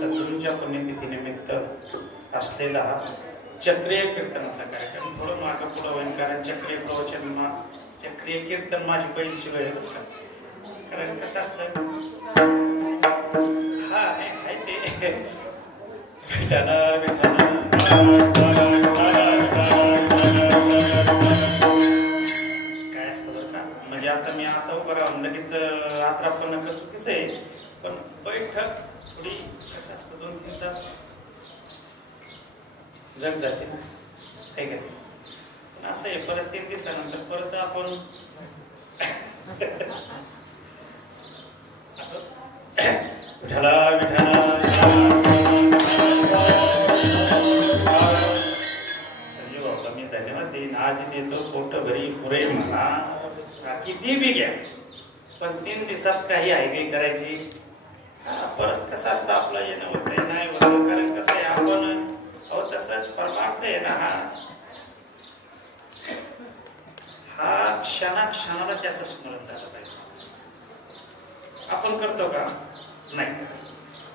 सद्गुरूंच्या पुण्यतिथी निमित्त असलेला चक्रीय कीर्तनाचा कार्यक्रम थोडं मागं पुढं होईल, कारण चक्रीय प्रवचन चक्रीय कीर्तन माझी पहिलीची वेळ आहे. कारण कसं असतं हा आहे ते विठाला काय असतं बरं का, म्हणजे आता मी आता उभं राहून लगेच आत्रा पण नका चुकीचं आहे, पण बैठक थोडी कसं असतं 2-3 तास जग जाते ना, काय काय. पण असं आहे परत 3 दिवसानंतर परत आपण असं विठाला विठाला संजीव बाबा मी धन्यवाद देईन, आज देतो पोट भरी पुरे म्हणा किती बी घ्या, पण 3 दिवसात काही हायवे करायची. परत कसं असतं आपलं येणं होत नाही होत, कारण कसं आहे आपण तसं परमार्थ आहे ना, हा क्षणाक्षणाला त्याचं स्मरण झालं पाहिजे. आपण करतो का? नाही करत,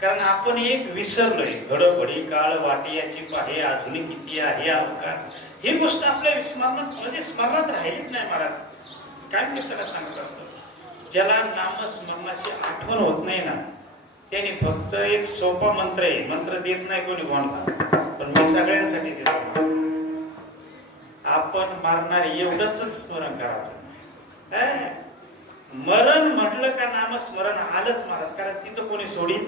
कारण आपण एक विसरलोय. घडोघडी काळ वाटियाची पाहे अजून किती आहे अवकाश, ही गोष्ट आपल्या स्मरणात म्हणजे स्मरणात राहिलीच नाही. महाराज काय मी त्याला सांगत असतो, ज्याला नामस्मरणाची आठवण होत नाही ना, त्याने फक्त एक सोपा मंत्र आहे, मंत्र देत नाही कोणी कोणाला, पण मी सगळ्यांसाठी देतो. आपण मारणारे एवढंच स्मरण करा. मरण म्हटलं का नामस्मरण आलंच महाराज, कारण तिथं कोणी सोडील.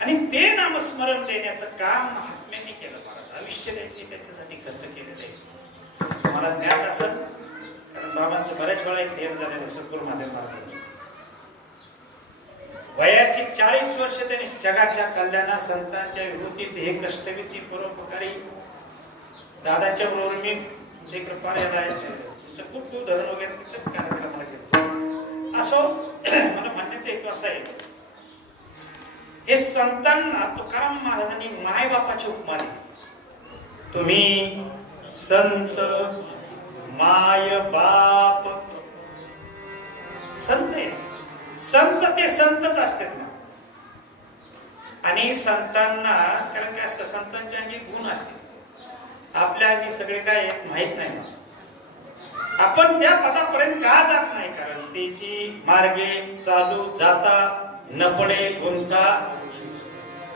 आणि ते नामस्मरण देण्याचं काम महात्म्यांनी केलं महाराज, आयुष्य त्यांनी त्याच्यासाठी खर्च केलेलं आहे. मला ज्ञात असं, कारण बाबांचं बऱ्याच वेळा एक ध्येय झालेलं सद्गुरू महादेव महाराजांचं. वयाची 40 वर्ष त्यांनी जगाच्या कल्याणा संतांच्या विभूतीत हे कष्टविधी परोपकारी. दादाच्या बरोबर मी तुमच्या कृपा यायचं, तुमचं खूप उदाहरण वगैरे कार्यक्रमाला घेतो. असो मला म्हणण्याचा हेतू असा आहे, हे संतांना तुकाराम महाराजांनी माय बापाची उपमा दिली. तुम्ही संत माय बाप. संत आहे, संत ते संतच असतात महाराज. आणि संतांना कारण काय असतं, संतांच्या अंगी गुण असते, आपल्या अंगी सगळे काय माहित नाही. आपण त्या पदापर्यंत का जात नाही, कारण त्याची मार्गे चालू जाता न पडे गुंता.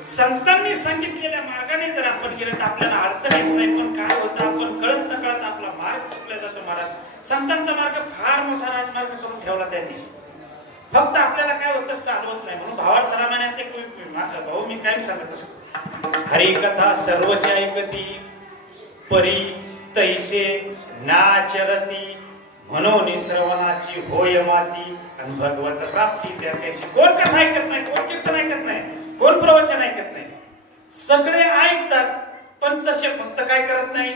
संतांनी सांगितलेल्या मार्गाने जर आपण गेलं तर आपल्याला अडचण येत नाही. पण काय होतं, आपण कळत न कळत आपला मार्ग चुकला जातो महाराज. संतांचा मार्ग फार मोठा राजमार्ग करून ठेवला त्यांनी, फक्त आपल्याला काय होतं चालवत नाही. म्हणून भावार्थरामाने ते भाऊ मी काय सांगत असतो, हरी कथा सर्वच ऐकती परी तैसे नाचरती, म्हणून श्रवणाची होय माती आणि भगवत प्राप्ती त्याशी. कोण कथा ऐकत नाही, कोण कीर्तन ऐकत नाही, कोण प्रवचन ऐकत नाही. सगळे ऐकतात पण तसे फक्त काय करत नाही,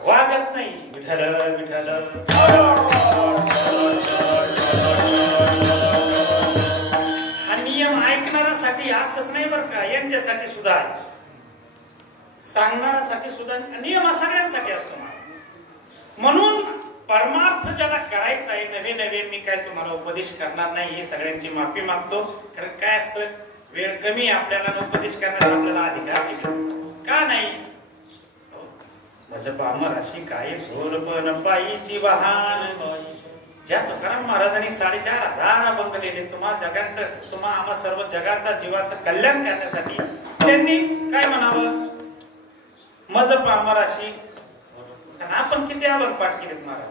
वागत नाही. विठ्ठल विठ्ठल हा नियम ऐकणाऱ्यासाठी असंच नाही बरं का, यांच्यासाठी सुद्धा आहे, सांगणाऱ्यासाठी सुद्धा नियम सगळ्यांसाठी असतो महाराज. म्हणून परमार्थ ज्याला करायचा आहे, नवे नवे मी काय तुम्हाला उपदेश करणार नाही, हे सगळ्यांची माफी मागतो. कारण काय असतं, वेळ कमी, आपल्याला उपदेश करण्याचा आपल्याला अधिकार का नाही. माझं पामर अशी काय थोरपण पायीची वाहन. ज्या तुकाराम महाराजांनी 4,500 बंगलेले तुम्हा जगांचं, तुम्हा आम्हा सर्व जगाचा जीवाचं कल्याण करण्यासाठी त्यांनी काय म्हणावं, मज पामर अशी. आपण किती अभंग पाठ केलेत महाराज,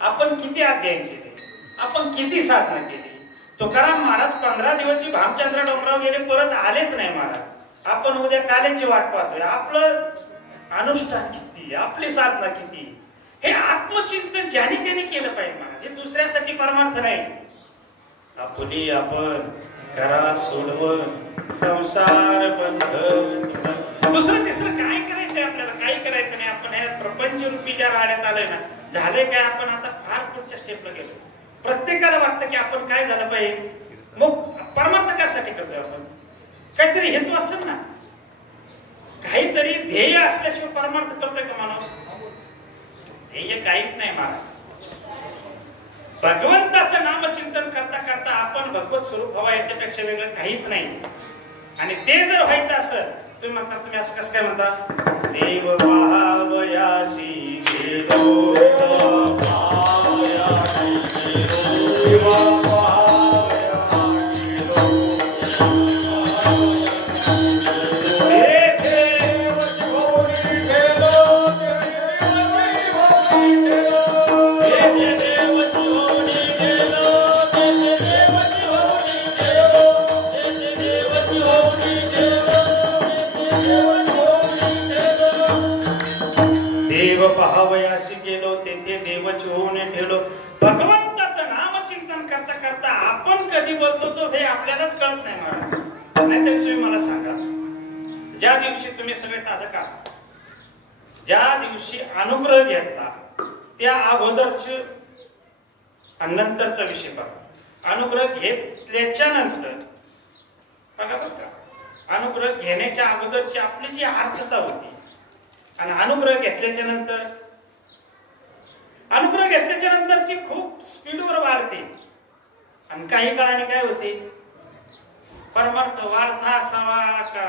आपण किती अध्ययन केले, आपण किती साधना केली. तुकाराम महाराज 15 दिवस जी भामचंद्र डोंगरावर गेले, परत आलेच नाही महाराज. आपण उद्या कालेची वाट पाहतोय. आपलं अनुष्ठान किती, आपली साधना किती, हे आत्मचिंतन ज्याने त्याने केलं पाहिजे महाराज. हे दुसऱ्यासाठी परमार्थ नाही. आपली आपण करा सोडवून संसार बंधन. दुसरं तिसरं काय करायचंय आपल्याला, काही करायचं नाही. आपण हे प्रपंच रूपी ज्या राड्यात आलोय ना, झाले काय, आपण आता फार पुढच्या स्टेपला गेलो. प्रत्येकाला वाटतं की आपण काय झालं पाहिजे. मग परमार्थ कशासाठी करतोय आपण, काहीतरी हेतू असेल ना, काहीतरी ध्येय असल्याशिवाय परमार्थ करतोय का माणूस. ध्येय काहीच नाही महाराज. भगवंताचं नामचिंतन करता करता आपण भगवत स्वरूप व्हावं, याच्यापेक्षा वेगळं काहीच नाही. आणि ते जर व्हायचं असेल, तुम्ही म्हणता, तुम्ही असं कसं काय म्हणता, देव पाहावयासी गेलो, पहावयासी गेलो तेथे देवच होऊन ठेवलो. भगवंताचं नामचिंतन करता करता आपण कधी बोलतो तो हे आपल्यालाच कळत नाही महाराज. नाहीतर तुम्ही मला सांगा, ज्या दिवशी तुम्ही सगळे साधका ज्या दिवशी अनुग्रह घेतला, त्या अगोदरचे आणि नंतरचा विषय बघा. अनुग्रह घेतल्याच्या नंतर बघा बरं का, अनुग्रह घेण्याच्या अगोदरची आपली जी आर्थता होती आणि अनुग्रह घेतल्याच्या नंतर ती खूप स्पीडवर वाढते. आणि काही काळाने काय होते, परमार्थ वाढता असावा का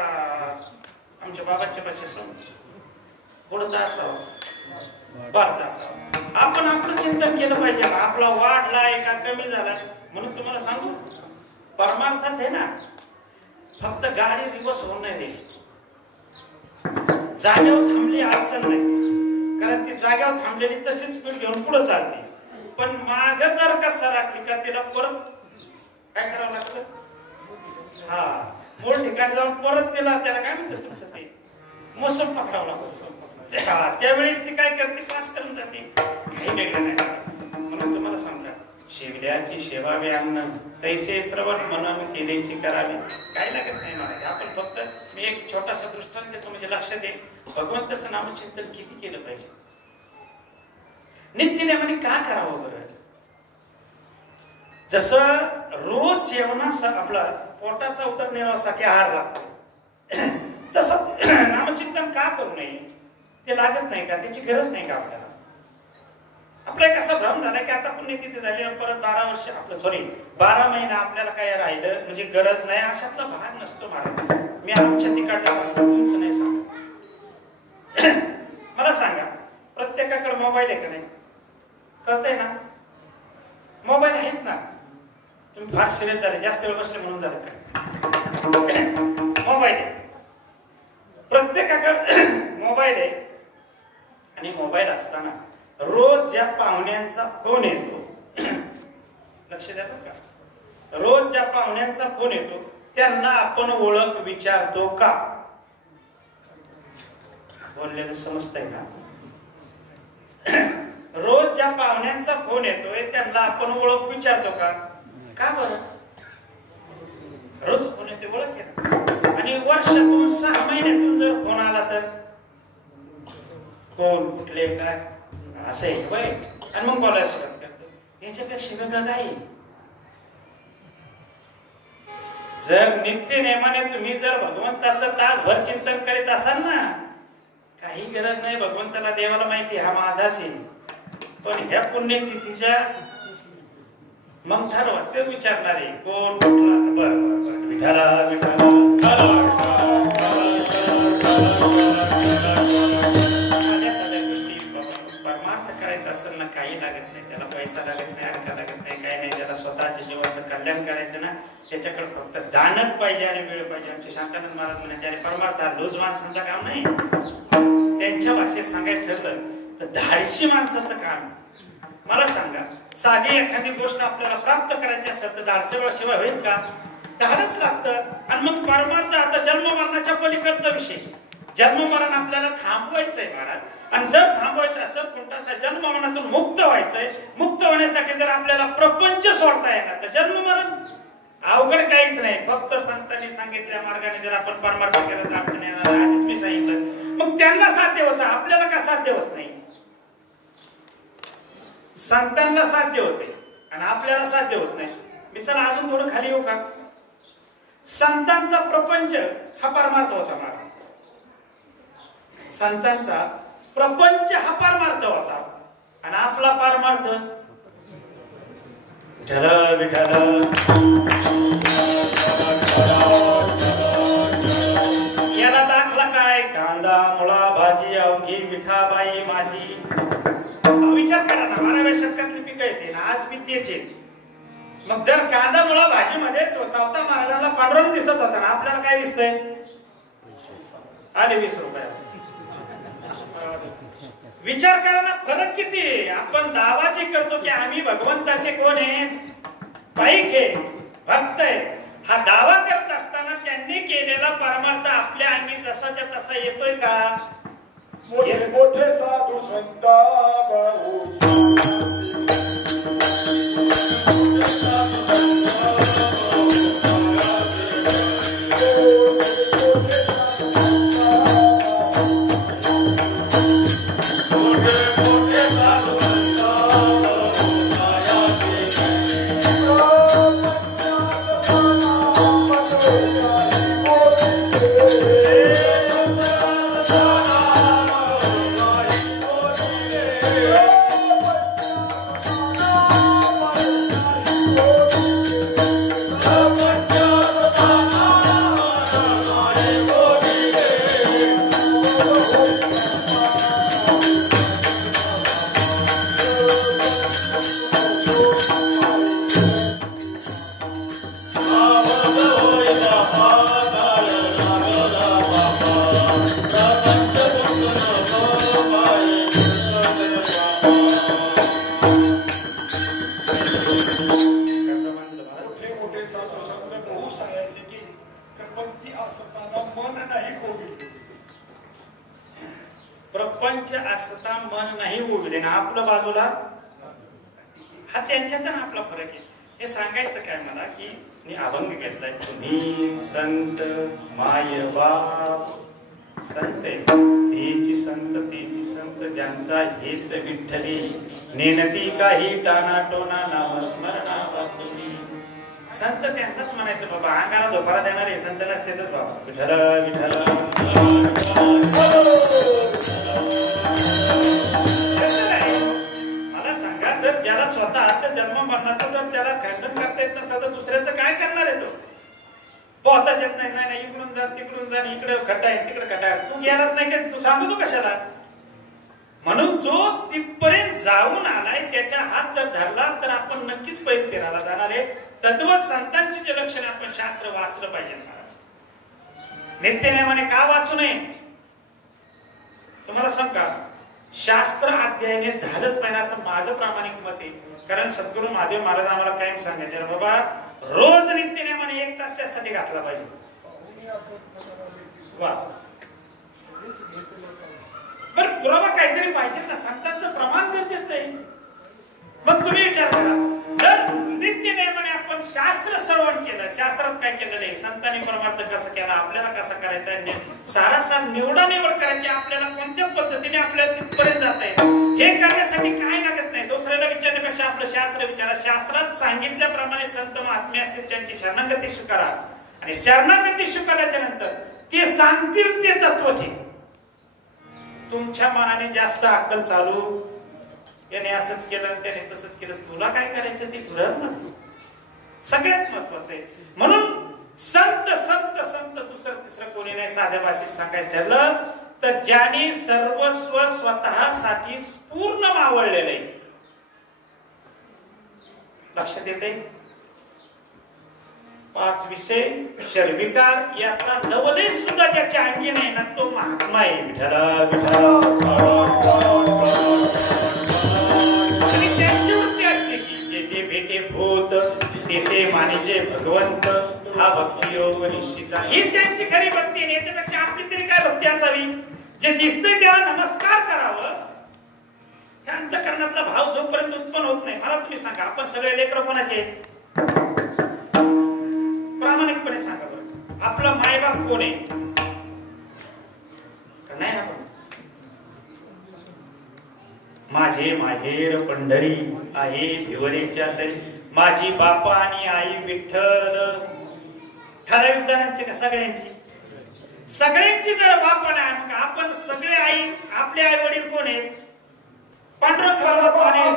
आमच्या बाबांच्या भाषेत पुढता असावा, वाढता असावा. आपण आपलं चिंतन केलं पाहिजे, आपला वाढलाय का कमी झालाय. म्हणून तुम्हाला सांगू, परमार्थात आहे ना, फक्त गाडी रिवर्स होऊन नाही द्यायची. जागेवर थांबली अडचण नाही, कारण ती जागेवर थांबलेली तशीच स्पीड घेऊन पुढे चालते. पण माग जर का सरकली का तिला परत काय करावं लागतं? हा, मूळ ठिकाणी जाऊन परत त्याला काय म्हणतात तुमचं ते मोसम पकडावं लागतं. हा, त्यावेळेस ती काय करते? पास करून जाते. काही वेगळं नाही. म्हणून तुम्हाला सांगा, शिवल्याची सेवा व्यान्न तैसे श्रवण मनन केलेची करावी. काय लागत नाही महाराज. आपण फक्त मी एक छोटासा दृष्टांत देतो म्हणजे लक्षात येईल. भगवंताचं नामचिंतन किती केलं पाहिजे, नित्यनेमाने का करावं बरं? जसं रोज जेवणासाठी आपला पोटाचा उदरनिर्वाहासाठी आहार लागतो, तसं नामचिंतन का करू नये? ते लागत नाही का? त्याची गरज नाही का आपल्याला? आपला एक असा भ्रम झाला की आता पुण्यतिथी झाली परत 12 वर्ष आपलं 12 महिना आपल्याला काय राहिलं म्हणजे गरज नाही, अशातला भाग नसतो महाराज. मी आमच्या तिकडलं सांगतो, तुमचं नाही सांगतो. मला सांगा, प्रत्येकाकडे मोबाईल आहे का नाही? कळतंय ना? मोबाईल आहेत ना? तुम्ही फार सिरियस झाले, जास्त वेळ बसले म्हणून झालं काय? मोबाईल आहे, प्रत्येकाकडे मोबाईल आहे. आणि मोबाईल असताना रोज ज्या पाहुण्यांचा फोन येतो, लक्ष द्या बरं का, रोज ज्या पाहुण्यांचा फोन येतो त्यांना आपण ओळख विचारतो का? बोललेलं समजतंय का? रोज ज्या पाहुण्यांचा फोन येतोय त्यांना आपण ओळख विचारतो का? का बरं? रोज फोन येते, ओळख आहे. आणि वर्षातून 6 महिन्यातून जर फोन आला तर कोण कुठले काय असे वय, आणि मग बोलायला सुरुवात करतो. याच्यापेक्षा वेगळं काय? जर नित्य नेमाने तुम्ही जर भगवंताचं तासभर चिंतन करीत असाल ना, काही गरज नाही. भगवंताला देवाला माहिती हा माझाच आहे. पण ह्या पुण्यतिथीच्या मग ठरवा ते विचारणार आहे कोण कुठला. बरं विठाला विठाला असेल ना, काही लागत नाही त्याला, पैसा लागत नाही, अडका लागत नाही, काही नाही. त्याला स्वतःच्या जीवाचं कल्याण करायचं ना, त्याच्याकडे फक्त दानच पाहिजे आणि वेळ पाहिजे. आमचे शांतानंद महाराज म्हणायचे, अरे परमार्थ हा लूज माणसांचं काम नाही. त्यांच्या भाषेत सांगायचं ठरलं तर धाडसी माणसाचं काम. मला सांगा, साधी एखादी गोष्ट आपल्याला प्राप्त करायची असेल तर धाडसीशिवाय होईल का? धाडच लागतं. आणि मग परमार्थ आता जन्म मरणाच्या पलीकडचा विषय. जन्म मरण आपल्याला थांबवायचंय महाराज. आणि जर थांबवायचं असेल कोणताचा जन्म मरणातून मुक्त व्हायचंय, मुक्त होण्यासाठी जर आपल्याला प्रपंच सोडता येणार तर जन्म मरण अवघड काहीच नाही. फक्त संतांनी सांगितल्या मार्गाने जर आपण परमार्थ केला तर अडचण येणार. आधीच मी सांगितलं. मग त्यांना साध्य होतं, आपल्याला का साध्य होत नाही? संतांना साध्य होते आणि आपल्याला साध्य होत नाही. मी चला अजून थोडं खाली येऊ का? संतांचा प्रपंच हा परमार्थ होता महाराज. संतांचा प्रपंच हा परमार्थ होता आणि आपला परमार्थ विठ्ठल विठ्ठल. याला दाखला काय? कांदा मुळा भाजी अवघी विठाबाई माझी. विचार करा ना, 12व्या शतकातली पिकं येते ना, आज मी तेच येते. मग जर कांदा मुळा भाजी मध्ये तो चौथा महाराजांना पांडुरंग दिसत होता ना, आपल्याला काय दिसतंय? आले 20 रुपये. विचार करा ना, फरक किती आहे. आपण दावाचे करतो की आम्ही भगवंताचे कोण आहेत? पाईक आहे, भक्त आहे. हा दावा करत असताना त्यांनी केलेला परमार्थ आपल्या अंगी जसाच्या तसा येतोय का? मोठे मोठे साधू संता भाऊ बोला, हा त्यांच्यात आपला फरक आहे. हे सांगायचं काय मला की मी अभंग घेतलाय. तुम्ही संत माय बाप संत तेची संत ज्यांचा हेत विठ्ठली नेनती काही टाना टोना नाम स्मरणा वाचली. संत त्यांनाच म्हणायचं बाबा. अंगाला धोपारा देणारे संत नसतेच बाबा. विठ्ठल विठ्ठल मला सांगा, जर ज्याला स्वतःच जन्म मरणाचं जर त्याला खंडन करता येत नसतं तर दुसऱ्याचं काय करणार आहे? तो पोहताच येत नाही. नाही इकडून जा तिकडून जा, इकडे खड्डा आहे तिकडे खड्डा आहे, तू गेलाच नाही का? तू सांगू तू कशाला? म्हणून जो तिथपर्यंत जाऊन आलाय त्याच्या हात जर धरला तर आपण नक्कीच पैल फिरायला जाणार आहे. तत्व संतांची जे लक्षणे आपण शास्त्र वाचलं पाहिजे महाराज. नित्यनेमाने का वाचू नये? तुम्हाला सांग का, शास्त्र अध्ययने झालंच पाहिजे असं माझं प्रामाणिक मत आहे. कारण सद्गुरू महादेव महाराज आम्हाला कायम सांगायचे, बाबा रोज नित्यनेमाने 1 तास त्यासाठी घातला पाहिजे. वा बर, पुरावा काहीतरी पाहिजे ना, संतांचं प्रमाण गरजेचं आहे. मग तुम्ही विचार करा, जर नित्यनेमाने आपण शास्त्र श्रवण केलं, शास्त्रात काय केलेलं आहे, संतांनी परमार्थ कसा केला, आपल्याला कसा करायचा, सारासार निवड करायची, आपल्याला कोणत्या पद्धतीने आपल्याला तिथपर्यंत जाता येईल हे करण्यासाठी काय लागत नाही. दुसऱ्याला विचारण्यापेक्षा आपलं शास्त्र विचारा. शास्त्रात सांगितल्याप्रमाणे संत महात्मे असतील त्यांची शरणागती स्वीकारा आणि शरणागती स्वीकारल्याच्या नंतर ते सांगतील ते तत्व ठीक. तुमच्या मनाने जास्त अक्कल चालू, याने असंच केलं त्याने तसंच केलं, तुला काय करायचं ते ठरव ना. सगळ्यात महत्वाचं आहे. म्हणून संत संत संत दुसरं तिसरं कोणी नाही. साध्या भाषेत सांगायचं ठरलं तर ज्याने सर्वस्व स्वतःसाठी पूर्ण मावळलेलं आहे. लक्षात येते? 5 विषय षडविकार याचा लवलेश सुद्धा ज्याच्या अंगी नाही ना तो महात्मा आहे. विठ्ठला विठ्ठला. आणि त्यांची वृत्ती असते की जे जे भेटे भूत ते ते मानिजे भगवंत, हा भक्ती योग निश्चिता. ही त्यांची खरी भक्ती आहे. याच्यापेक्षा आपली तरी काय भक्ती असावी? जे दिसतंय त्याला नमस्कार करावं. हे अंतःकरणातला भाव जोपर्यंत उत्पन्न होत नाही. मला तुम्ही सांगा, आपण सगळे लेकरं कोणाचे? प्रामाणिकपणे सांगा बरं, आपला मायबाप कोण आहे का नाही? आपण माझे माहेर पंढरी आहे भिवरेच्या तरी, माझी बापा आणि आई विठ्ठल. ठराविक जणांची का सगळ्यांची? सगळ्यांची जर बापा नाही, मग आपण सगळे आई, आपले आई वडील कोण आहेत? पांडुरंग कोण आहे?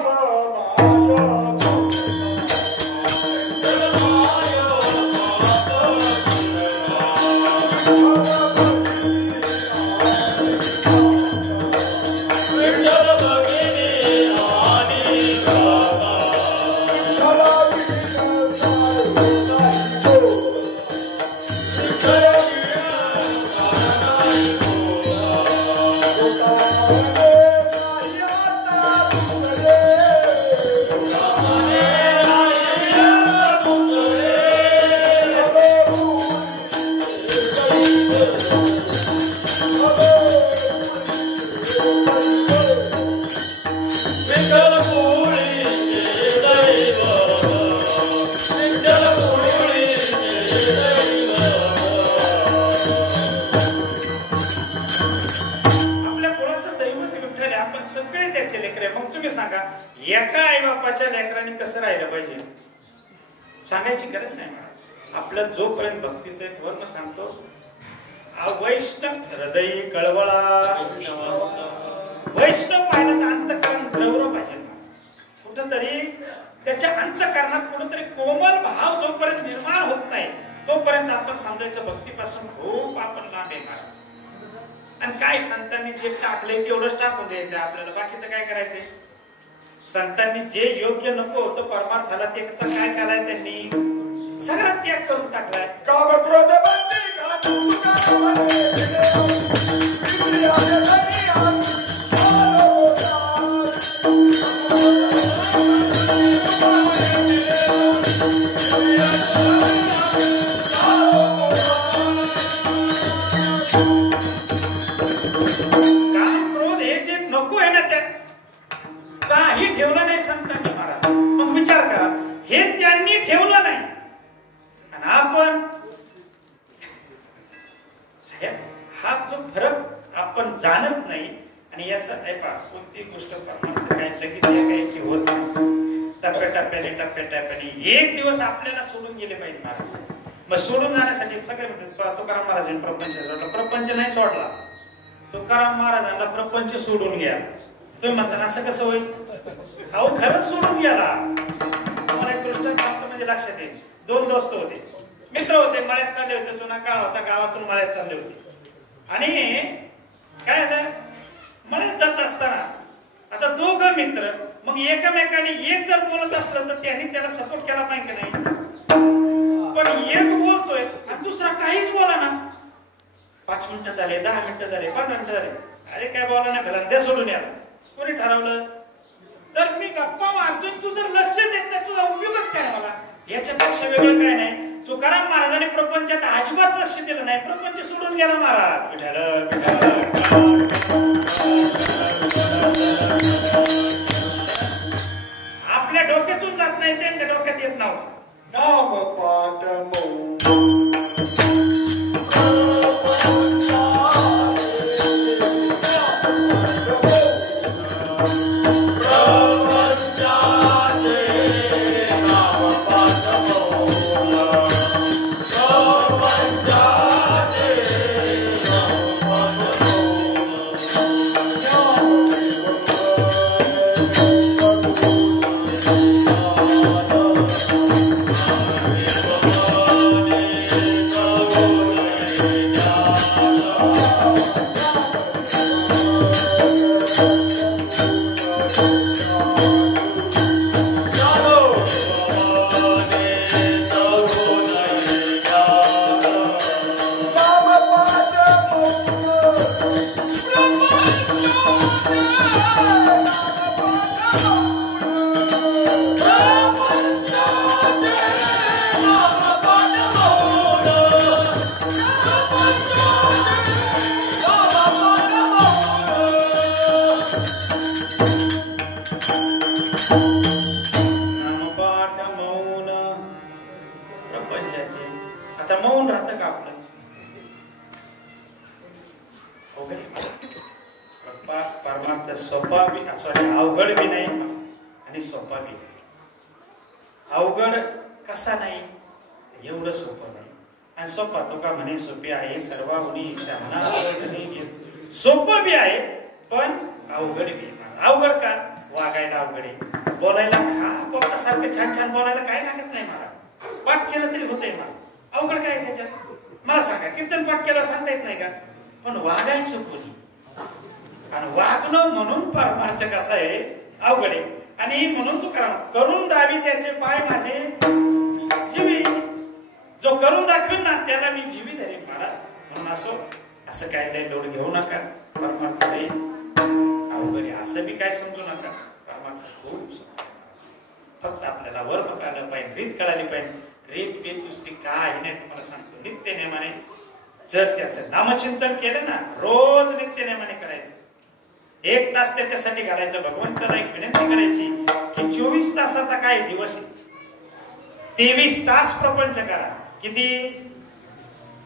एका आई बापाच्या लेकरांनी कसं राहिलं पाहिजे सांगायची गरज नाही. आपलं जोपर्यंत भक्तीचं एक वर्ण सांगतो, वैष्णव हृदय कळवळा. वैष्णव पाहिलं तर अंतःकरण द्रवलं पाहिजे. कुठंतरी त्याच्या अंतःकरणात कुठंतरी कोमल भाव जोपर्यंत निर्माण होत नाही तोपर्यंत आपण समजायचं भक्तीपासून खूप आपण लांब येणार. आणि काय संतांनी जे टाकले तेवढंच टाकून द्यायचं आपल्याला, बाकीचं काय करायचंय? संतांनी जे योग्य नको होतं परमार्थाला त्याचा काय केलाय? त्यांनी सगळा त्याग करून टाकलाय. काम क्रोध हे जे नको आहे ना, त्या काही ठेवलं नाही संतांनी महाराज. मग विचार करा, हे त्यांनी ठेवलं नाही आणि आपण हा जो फरक आपण जाणत नाही. आणि याचा कोणती गोष्ट काय लगेच काही होत नाही. टप्प्याटप्प्याने एक दिवस आपल्याला सोडून गेले पाहिजे महाराज. मग सोडून जाण्यासाठी सगळे म्हणतात तुकाराम महाराजांनी प्रपंच सोडला. प्रपंच नाही सोडला, तुकाराम महाराजांना प्रपंच सोडून गेला. तुम्ही म्हणता असं कसं होईल? अहो खरंच सोडून गेला. तुम्हाला एक गोष्ट सांगतो म्हणजे लक्षात येईल. दोन दोस्त होते, मित्र होते, मळ्यात चालले होते. जुना काळ होता, गावातून मळ्यात चालले होते. आणि काय झालं, मळ्यात जात असताना आता दोघं मित्र, मग एकमेकाने एक जर बोलत असलं तर त्यांनी त्याला सपोर्ट केला पाहिजे की नाही. पण एक बोलतोय आणि दुसरा काहीच बोला ना. 5 मिनिटं झाले, 10 मिनिटं झाले, 15 मिनिटं झाले, अरे काय बोला ना भला द्या सोडून याला. कोणी ठरवलं? जर मी गप्पा मारतोय, तू जर लक्ष देत नाही, तुझा उपयोगच काय मला. याच्यापेक्षा वेगळं काय नाही. तुकाराम महाराजांनी प्रपंचात अजिबात लक्ष दिलं नाही, प्रपंच सोडून गेला महाराज. आपल्या डोक्यातून जात नाही, त्यांच्या डोक्यात येत नव्हतं. नाम पाठ अवघड बी नाही आणि सोपा बी. अवघड कसा नाही, एवढं सोपं नाही. आणि सोपा तो का म्हणे सोपी आहे सर्वाहुनी शहाणा. सोपं बी आहे पण अवघड बी. अवघड का? वागायला अवघड आहे, बोलायला पोटासारखं छान छान बोलायला काय लागत नाही मला. पाठ केलं तरी होतंय मला. अवघड काय त्याच्यात मला सांगा. कीर्तन पाठ केलं सांगता येत नाही का? पण वागायचं कोणी आणि वागणं म्हणून परमार्थ कसा आहे, अवघड आहे. आणि म्हणून तू करून दावी त्याचे पाय माझे जीवी. जो करून दाखवेल ना त्याला मी जीवी धरेन महाराज. म्हणून असं काय लय लोड घेऊ नका. परमार्थ लय अवघड आहे असं बी काय समजू नका. परमार्थ खूप फक्त आपल्याला वर्म कळलं पाहिजे, रीत कळाली पाहिजे. रीत बीत दुसरी काय नाही तुम्हाला सांगतो. नित्य नेमाने जर त्याचं नामचिंतन केलं ना, रोज नित्य नेमाने करायचं. 1 तास त्याच्यासाठी घालायचं. भगवंताला एक विनंती करायची की 24 तासाचा काय दिवस आहे, 23 तास प्रपंच करा. किती?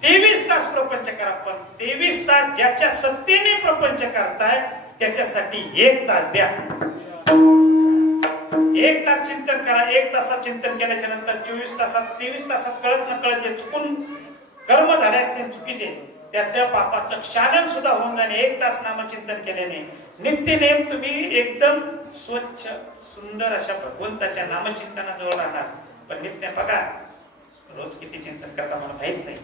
23 तास प्रपंच करा. पण 23 तास ज्याच्या सत्तेने प्रपंच करताय त्याच्यासाठी 1 तास द्या. 1 तास चिंतन करा. 1 तासात चिंतन केल्याच्या नंतर 24 तासात 23 तासात कळत न कळत जे चुकून कर्म झाले असते चुकीचे, त्याच्या पापाचं क्षालन सुद्धा होऊन जाणे. 1 तास नामचिंतन केल्याने नित्य नेम तुम्ही एकदम स्वच्छ सुंदर अशा भगवंताच्या नामचिंतनाजवळ राहणार. पण नित्य बघा रोज किती चिंतन करता मला माहित नाही,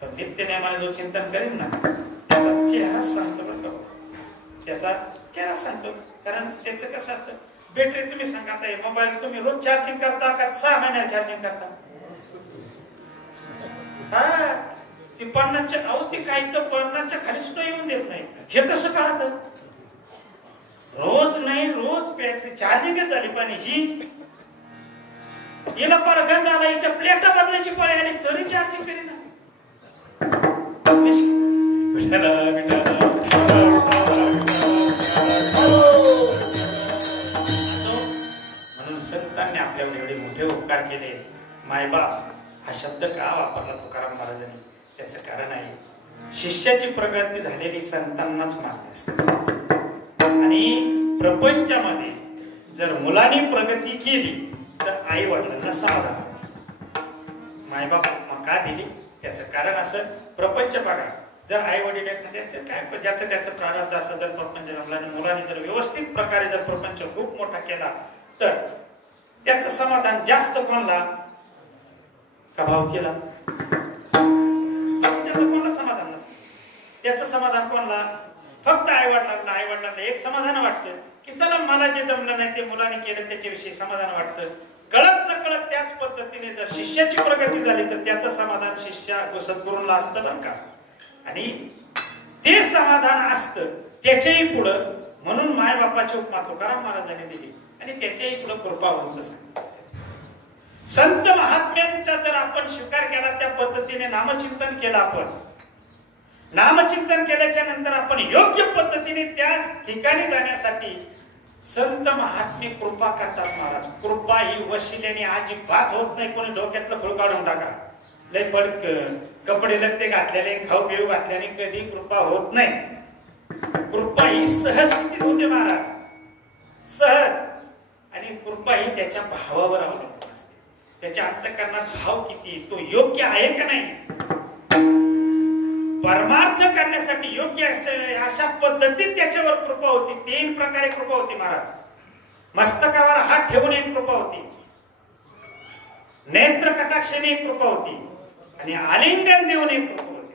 पण नित्य नेमाने जो चिंतन करेल ना त्याचा चेहरा सांगतो. बघतो त्याचा चेहरा सांगतो. कारण त्याचं कसं असतं, बॅटरी तुम्ही सांगा आता मोबाईल तुम्ही रोज चार्जिंग करता का 6 महिन्याला चार्जिंग करता? हा ती 50च्या ती काही तर 50च्या खाली सुद्धा येऊन देत नाही. हे कसं कळत? रोज नाही रोज बॅटरी चार्जिंग झाली. पण हिला पर गंज आला, हिच्या प्लेटा बदलायची पाळी आली तरी चार्जिंग करीना. संतांनी आपल्यावर एवढे मोठे उपकार केले. मायबाप हा शब्द का वापरला तुकाराम महाराजांनी? त्याचं कारण आहे, शिष्याची प्रगती झालेली संतांनाच मान्य असते. आणि प्रपंचामध्ये जर मुलांनी प्रगती केली तर आई वडिलांना समाधान. मायबाप का दिली? त्याचं कारण असं, प्रपंच बघा, जर आई वडील एखादे असतील काय ज्याचं त्याचं प्रारब्ध असं जर प्रपंच जमला आणि मुलांनी जर व्यवस्थित प्रकारे जर प्रपंच खूप मोठा केला तर त्याचं समाधान जास्त कोणला? का भाव केला? कोणाला समाधान नसतं. त्याचं समाधान कोणला? फक्त आई वडिलांना. आई वडिलांना एक समाधान वाटतं की चला मला जे जमलं नाही ते मुलांनी केलं त्याच्याविषयी समाधान वाटतं. कळत न कळत त्याच पद्धतीने जर शिष्याची प्रगती झाली तर त्याचं समाधान शिष्या सद्गुरूंना असतं बरं का. आणि ते समाधान असतं त्याच्याही पुढं. म्हणून मायबापाची उपमा तुकाराम महाराजांनी दिली आणि त्याच्याही पुढं कृपावंत सांगितलं. संत महात्म्यांचा जर आपण स्वीकार केला, त्या पद्धतीने नामचिंतन केलं, आपण नामचिंतन केल्याच्या नंतर आपण योग्य पद्धतीने त्या ठिकाणी जाण्यासाठी संत महात्मे कृपा करतात. महाराज, कृपा ही वशिल्याने अजिबात होत नाही. कोणी डोक्यातलं फुल काढून टाका, लय पड कपडे लत्ते घातलेले, खाऊ पिऊ घातल्याने कधी कृपा होत नाही. कृपा ही सहज स्थितीत होते महाराज, सहज. आणि कृपा ही त्याच्या भावावर अवलंबून असते. त्याच्या अंतःकरणात भाव किती, तो योग्य आहे का नाही, परमार्थ करण्यासाठी योग्य अशा पद्धतीत त्याच्यावर कृपा होती. 3 प्रकारे कृपा होती महाराज. मस्तकावर हात ठेवून एक कृपा होती, नेत्र कटाक्षाने एक कृपा होती आणि आलिंगन देऊन एक कृपा होती.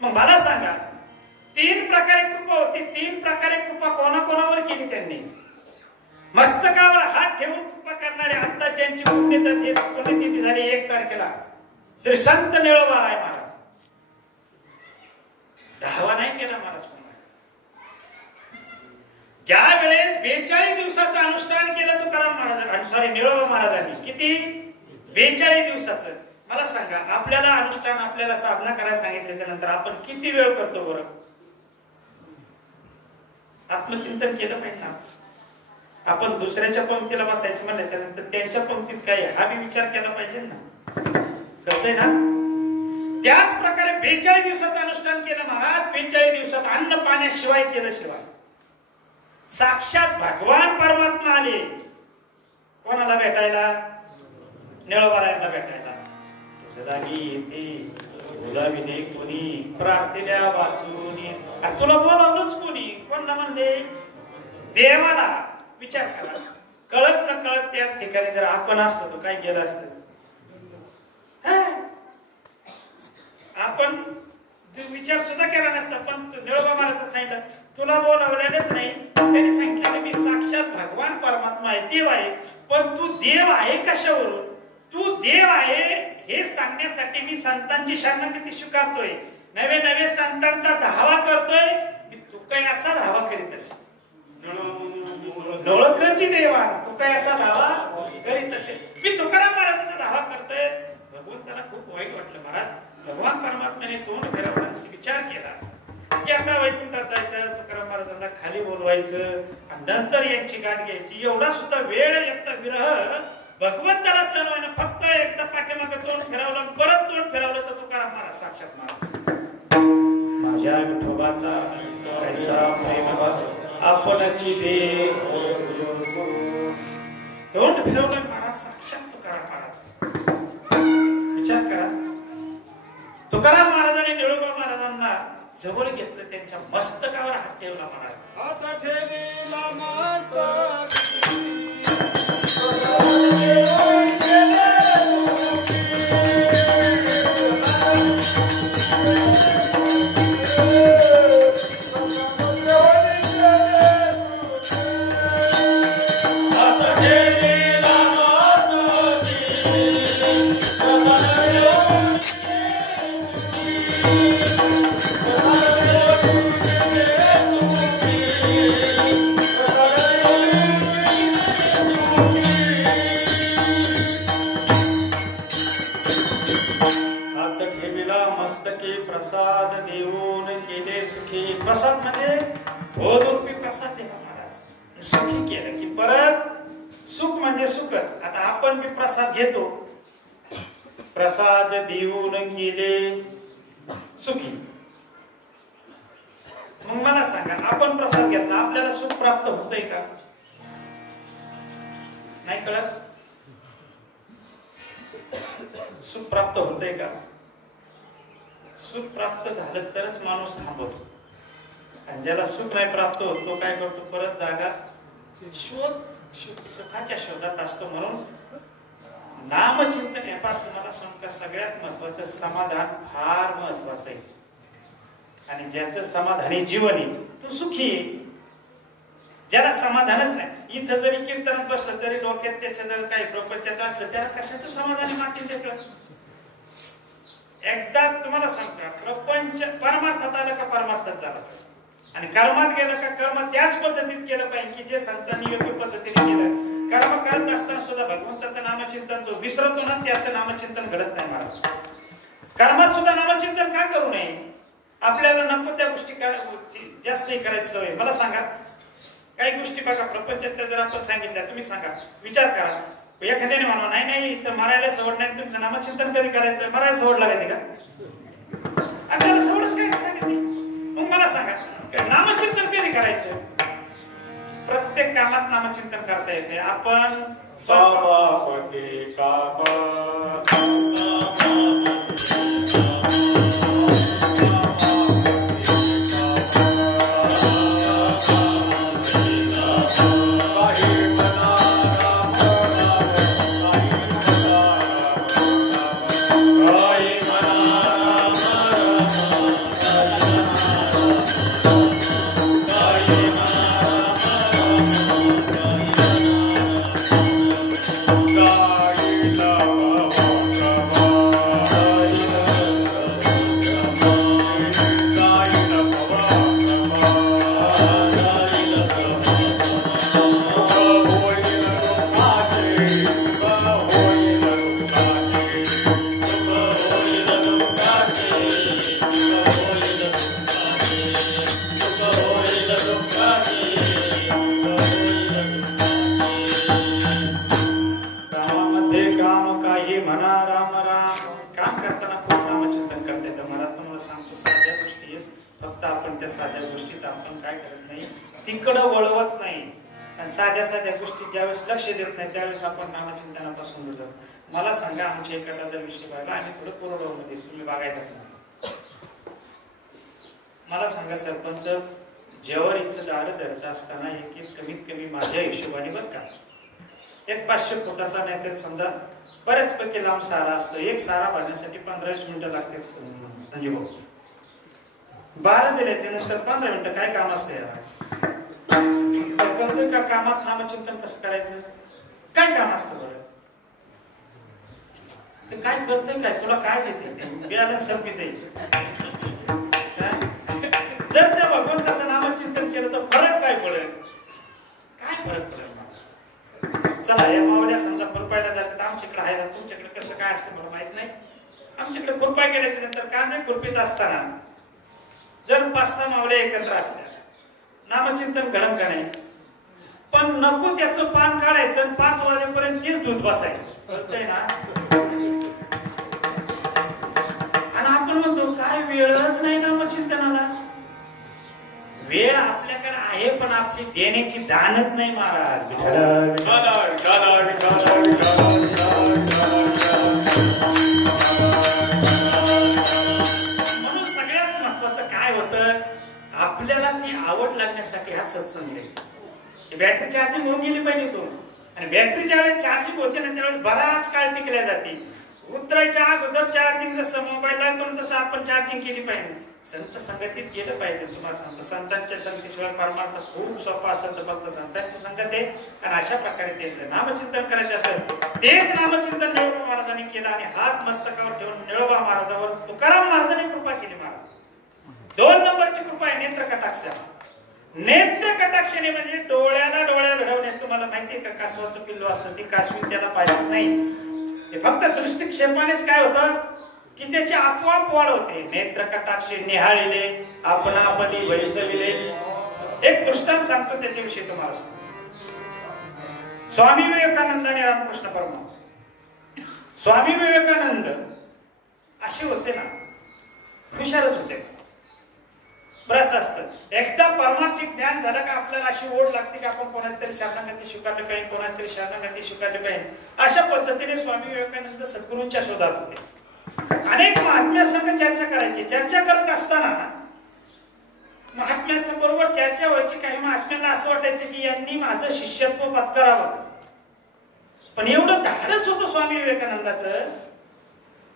मग मला सांगा, 3 प्रकारे कृपा होती. 3 प्रकारे कृपा कोणाकोणावर केली त्यांनी? मस्तकावर हात ठेवून कृपा करणारे आता ज्यांची पुण्यतिथी झाली 1 तारखेला श्री संत निळोबाराय महाराज. दावा नाही केला महाराज कोणाचा. ज्या वेळेस 42 दिवसाचं अनुष्ठान केलं तुकाराम महाराज, निळोबा महाराजांनी, किती? 42 दिवसाचं. मला सांगा, आपल्याला अनुष्ठान, आपल्याला साधना करायला सांगितल्याच्या नंतर आपण किती वेळ करतो बरं? आत्मचिंतन केलं पाहिजे ना. आपण दुसऱ्याच्या पंक्तीला बसायचं म्हणल्याच्या नंतर त्यांच्या पंक्तीत काय हा बी विचार केला पाहिजे ना. कळतंय ना? त्याच प्रकारे 42 दिवसाचं अनुष्ठान केलं महाराज. 42 दिवसात अन्न पाण्याशिवाय केलं शिवाय साक्षात भगवान परमात्मा आले. कोणाला भेटायला? निळोबारायांना भेटायला. तुझं लागी येते बोलावी नाही कोणी, प्रार्थनेला वाचून. अरे तुला बोलावलंच कोणी? कोणाला म्हणले? देवाला. विचार करा, कळत न कळत त्याच ठिकाणी जर आपण असतो तर काय केलं असतं? आपण विचार सुद्धा केला नसता. पण निळोबा महाराज सांगितलं तुला बोलावलेलंच नाही. त्यांनी सांगितलं मी साक्षात भगवान परमात्मा आहे, देव आहे. पण तू देव आहे कशावरून? तू देव आहे हे सांगण्यासाठी मी संतांची शरणागती स्वीकारतोय, नवे नवे संतांचा धावा करतोय. मी तुका याचा धावा करीत असे. नवळखची देवा तुका याचा धावा करीत असे. मी तुकाराम महाराजांचा धावा करतोय. भगवंताला खूप वाईट वाटलं महाराज. भगवान परमात्म्याने तोंड फिरवला, विचार केला की आता वैकुंठात जायचं, तुकाराम महाराजांना खाली बोलवायचं आणि नंतर यांची गाठ घ्यायची. एवढा सुद्धा वेळ, याचा विरह भगवंताला सहन होईना. फक्त एकदा पाठीमागे तोंड फिरवलं, परत तोंड फिरवलं तर तुकाराम महाराज साक्षात महाराज. माझ्या विठोबाचा कैसा प्रेम आपणची देव. तोंड फिरवलं महाराज साक्षात तुकाराम महाराज. विचार करा, तुकाराम महाराजांनी निळोबा महाराजांना जवळ घेतलं, त्यांच्या मस्तकावर हात ठेवला महाराज. हात ठेवला मस्तक प्रसाद देऊन केले सुखी. प्रसाद म्हणजे बोधरूपी प्रसाद दिला महाराज. सुखी केलं की परत सुख म्हणजे सुखच. आता आपण बी प्रसाद घेतो, प्रसाद देऊन केले सुखी. मग मला सांगा, आपण प्रसाद घेतला, आपल्याला सुख प्राप्त होतंय का? नाही कळत? सुख प्राप्त होतंय का? सुख प्राप्त झालं तरच माणूस थांबवतो, आणि ज्याला सुख नाही प्राप्त होत तो काय करतो? परत जागा सुखाच्या शोधात असतो. म्हणून नामचिंतन हे पाहत तुम्हाला सांगतो, सगळ्यात महत्वाचं समाधान फार महत्वाचं आहे. आणि ज्याचं समाधानी जीवन आहे तो सुखी आहे. ज्याला समाधानच नाही, इथं जरी कीर्तनात बसलं तरी डोक्यात त्याच्या जर काही प्रपंचाचं असलं, त्याला कशाचं समाधानी मागतील ते? एकदा तुम्हाला सांगतो, प्रपंच परमार्थात आलं का परमार्थात झालं, आणि कर्मात गेलं का कर्म त्याच पद्धतीत केलं पाहिजे की जे संतांनी योग्य पद्धतीने केलं. कर्म करत असताना सुद्धा भगवंताचं नामचिंतन जो विसरतो ना, त्याचं नामचिंतन घडत नाही महाराज. कर्मात सुद्धा नामचिंतन का करू नये? आपल्याला नको त्या गोष्टी जास्तही करायची सवय. मला सांगा, काही गोष्टी बघा प्रपंचातल्या जर आपण सांगितल्या, तुम्ही सांगा, विचार करा, एखाद्याने म्हणा नाही नाही तर मरायला सवड नाही, तुमचं नामचिंतन कधी करायचं? मरायला सवड लागायची का? आपल्याला सवडच काय सांगितली. मग मला सांगा, नामचिंतन कधी करायचं? प्रत्येक कामात नामचिंतन करता येते. आपण समापती काम तिकडं वळवत नाही. साध्या साध्या गोष्टी ज्यावेळेस लक्ष देत नाही त्यावेळेस आपण नामचिंतनापासून होतो. मला सांगा, आमच्या इकडला जर विषय बघा, आम्ही थोडं कोरडवामध्ये तुम्ही बघायचं. मला सांगा सरपंच, जेवारीचं दार धरत असताना एक कमीत कमी माझ्या हिशोबाने बरं का, एक 500 फुटाचा नाही तर समजा बऱ्याचपैकी लांब सारा असतो. एक सारा भरण्यासाठी 15-20 मिनिटं लागतात संजीव भाऊ. 12 दिल्याच्या नंतर 15 मिनिटं काय काम असतं याला? कळतंय का कामात नामचिंतन कसं करायचं? काय काम असतं बरं? ते काय करतोय काय? तुला काय देते? बियाला संपित आहे. जर त्या भगवंताचं नामचिंतन केलं तर फरक काय पडेल? काय फरक पडेल? चला, या मावल्या समजा खुरपायला जातात, आमच्याकडे आहे, तुमच्याकडे कसं काय असतं मला माहित नाही. आमच्याकडे खुरपाय गेल्याच्या नंतर कांदे खुरपीत असताना जर 5-6 मावल्या एकत्र असल्या, नामचिंतन घडण का नाही? पण नको त्याचं पान काढायचं, 5 वाजेपर्यंत तेच दूध बसायचं, कळतंय ना? आणि आपण म्हणतो काय वेळच नाही नामचिंतनाला. वेळ आपल्याकडे आहे, पण आपली देण्याची दानत नाही महाराज. म्हणून सगळ्यात महत्वाचं काय होतं, आपल्याला ती आवड लागण्यासाठी हा सत्संग आहे. बॅटरी चार्जिंग होऊन गेली पाहिजे तो, आणि बॅटरी ज्यावेळेस चार्जिंग होते ना त्यावेळेस बराच काळ टिकल्या जाते. उतरायच्या अगोदर चार्जिंग जसं मोबाईल लागतो तसं आपण चार्जिंग केली पाहिजे. संत संगतीत गेलं पाहिजे. तुम्हाला सांगतो, संतांच्या संगतीशिवाय परमार्थ खूप सोपा असत, फक्त संतांची संगत आहे. आणि अशा प्रकारे ते नामचिंतन करायचे असेल, तेच नामचिंतन निळोबा महाराजांनी केलं, आणि हात मस्तकावर ठेवून निळोबा महाराजावर तुकाराम महाराजांनी कृपा केली. महाराज 2 नंबरची कृपा आहे नेत्र कटाक्ष. नेत्र कटाक्षाने म्हणजे डोळ्याला डोळ्या भिडवणे. तुम्हाला माहितीये का, कासवाचं पिल्लू असतं ती कासवी त्याला पाहिजे नाही, हे फक्त दृष्टिक्षेपानेच काय होतं की त्याची आपोआप वाढ होते. नेत्र कटाक्षे निहाळिले आपणापदी वैसविले. एक दृष्टांत सांगतो त्याच्याविषयी तुम्हाला. स्वामी विवेकानंद आणि रामकृष्ण परमहंस, स्वामी विवेकानंद असे होते ना, हुशारच होते. बरंच असतं एकदा परमार्थिक ज्ञान झालं का आपल्याला अशी ओढ लागते की आपण कोणाच तरी शरणागती स्वीकारली पाहिजे, कोणाच तरी शरणागती स्वीकारली पाहिजे. अशा पद्धतीने स्वामी विवेकानंद सद्गुरूंच्या शोधात होते. अनेक महात्म्यासंग चर्चा करायची. चर्चा करत असताना महात्म्याबरोबर चर्चा व्हायची. काही महात्म्याला असं वाटायचं की यांनी माझं शिष्यत्व पत्करावं, पण एवढं धाडस होतं स्वामी विवेकानंदाचं.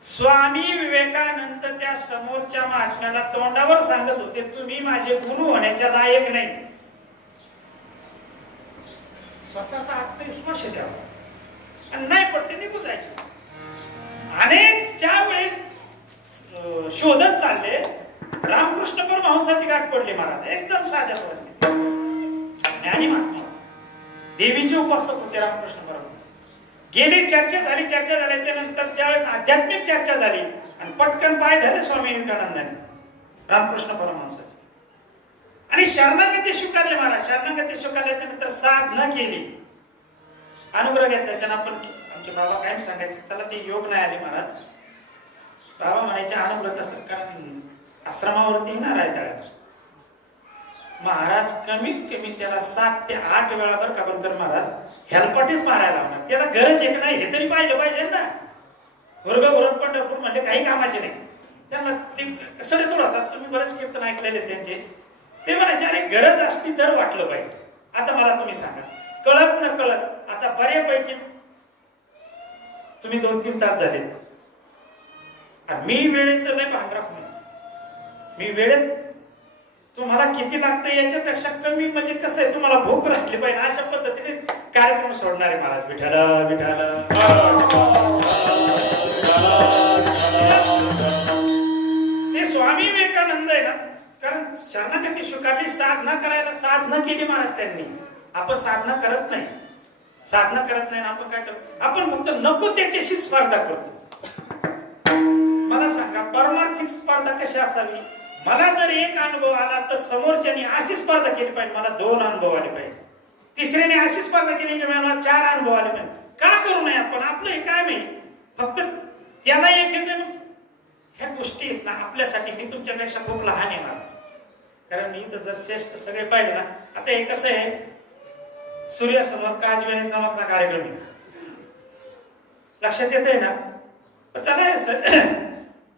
स्वामी विवेकानंद त्या समोरच्या महात्म्याला तोंडावर सांगत होते, तुम्ही माझे गुरु होण्याच्या लायक नाही. स्वतःचा आत्मविश्वास द्यावा आणि नाही पटले निघून जायचे. अनेक ज्या वेळेस शोधत चालले, रामकृष्ण परमहंसाची गाठ पडली महाराज. एकदम साध्या परिस्थितीत ज्ञानी महात्मा, देवीचे उपासक होते रामकृष्ण परमहंस. गेली चर्चा झाली. चर्चा झाल्याच्या नंतर ज्यावेळेस आध्यात्मिक चर्चा झाली आणि पटकन पाय धरले स्वामी विवेकानंदांनी रामकृष्ण परमहंसाचे आणि शरणागती स्वीकारले महाराज. शरणागती स्वीकारल्याच्या नंतर साधना केली, अनुग्रह घेतल्याच्या. आपण आमचे बाबा कायम सांगायचे, चला ते योग नाही आले महाराज. बाबा म्हणायचे अनुग्रह असं, कारण आश्रमावरती ना रायताळ्या महाराज कमीत कमी त्याला 7 ते 8 वेळा बरं का बंकर महाराज हेलपाटीच मारायला लावणार. त्याला गरज आहे की नाही हे तरी पाहिजे ना. वर्ग वरण पंढरपूर म्हणजे काही कामाचे नाही. त्यांना ते सडे तोडतात. तुम्ही बरेच कीर्तन ऐकलेले त्यांचे. ते म्हणायचे अरे गरज असली तर वाटलं पाहिजे. आता मला तुम्ही सांगा, कळत न कळत आता बऱ्यापैकी तुम्ही 2-3 तास झाले. मी वेळेचं लय भान राखून, मी वेळेत तुम्हाला किती लागतं याच्यापेक्षा कमी, म्हणजे कसं आहे तुम्हाला भूक राखली पाहिजे अशा पद्धतीने कार्यक्रम सोडणारे महाराज. विठाला विठाला. ते स्वामी विवेकानंद आहे ना, कारण शरणागती स्वीकारली, साधना करायला साधना केली महाराज त्यांनी. आपण साधना करत नाही, साधना करत नाही. आपण काय करतो, आपण फक्त नको त्याच्याशी स्पर्धा करतो. मला सांगा परमार्थिक स्पर्धा कशी असावी. मला जर एक अनुभव आला तर समोरच्याने अशी स्पर्धा केली पाहिजे, मला 2 अनुभव आले पाहिजे. तिसऱ्याने अशी स्पर्धा केली की मला 4 अनुभव आले पाहिजे. का करू नये आपण. आपलं हे काय नाही, फक्त त्याला एक ह्या गोष्टी आहेत ना आपल्यासाठी. मी तुमच्यापेक्षा खूप लहान आहे महाराज, कारण मी तर जर श्रेष्ठ सगळे पाहिले ना. आता हे कसं आहे, सूर्यासमोर काजवेने चमकता कार्यक्रम लक्षात येत आहे ना. चला